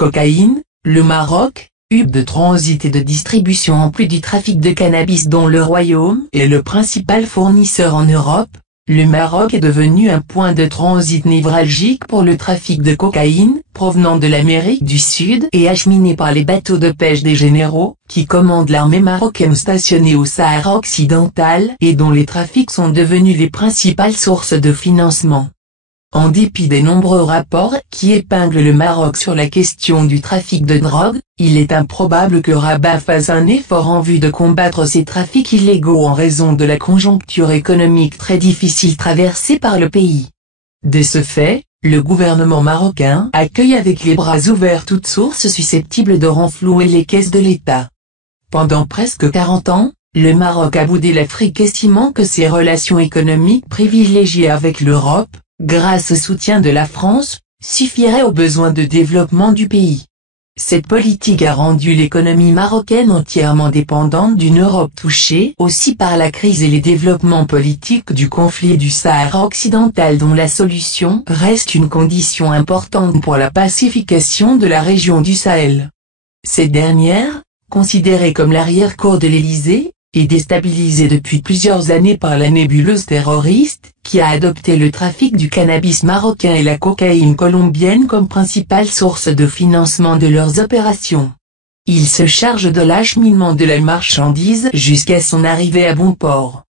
Cocaïne, le Maroc, hub de transit et de distribution en plus du trafic de cannabis dont le Royaume est le principal fournisseur en Europe, le Maroc est devenu un point de transit névralgique pour le trafic de cocaïne, provenant de l'Amérique du Sud et acheminé par les bateaux de pêche des généraux, qui commandent l'armée marocaine stationnée au Sahara occidental et dont les trafics sont devenus les principales sources de financement. En dépit des nombreux rapports qui épinglent le Maroc sur la question du trafic de drogue, il est improbable que Rabat fasse un effort en vue de combattre ces trafics illégaux en raison de la conjoncture économique très difficile traversée par le pays. De ce fait, le gouvernement marocain accueille avec les bras ouverts toute source susceptible de renflouer les caisses de l'État. Pendant presque 40 ans, le Maroc a boudé l'Afrique estimant que ses relations économiques privilégiées avec l'Europe, grâce au soutien de la France, suffirait aux besoins de développement du pays. Cette politique a rendu l'économie marocaine entièrement dépendante d'une Europe touchée aussi par la crise et les développements politiques du conflit du Sahara occidental dont la solution reste une condition importante pour la pacification de la région du Sahel. Cette dernière, considérée comme l'arrière-cour de l'Élysée, est déstabilisée depuis plusieurs années par la nébuleuse terroriste, qui a adopté le trafic du cannabis marocain et la cocaïne colombienne comme principale source de financement de leurs opérations. Il se charge de l'acheminement de la marchandise jusqu'à son arrivée à bon port.